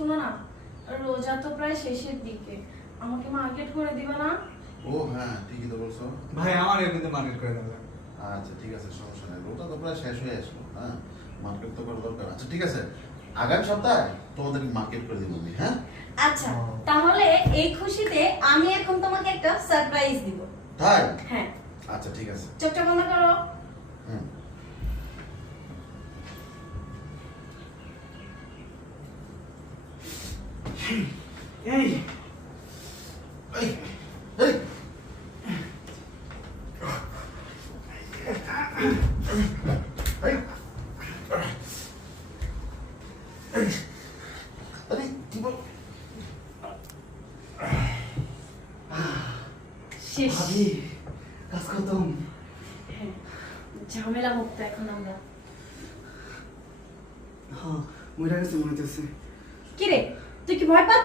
শোনো না, রোজা তো প্রায় শেষের দিকে, আমাকে মার্কেট করে দিবা না? ও হ্যাঁ, ঠিকই তো বলছো। ভাই আমার কিন্তু মার্কেট করে দেবে। আচ্ছা ঠিক আছে, সমস্যা নেই, রোজা তো প্রায় শেষ হয়ে আসলো। হ্যাঁ, মার্কেট তো করা দরকার। আচ্ছা ঠিক আছে, আগামী সপ্তাহে তোমাদের মার্কেট করে দিব আমি। হ্যাঁ আচ্ছা, তাহলে এই খুশিতে আমি এখন তোমাকে একটা সারপ্রাইজ দিব। তাই? হ্যাঁ। আচ্ছা ঠিক আছে। চোখটা বন্ধ করো। হুম। এই এই এই এই আরে কি বল? শেষ। ভাবি কাজ খতম। হ্যাঁ, ঝামেলা মুক্ত এখন আমরা। হ্যাঁ মরে গেছে মনে হচ্ছে। কি রে, তুই কি ভয় পাচ্ছিস?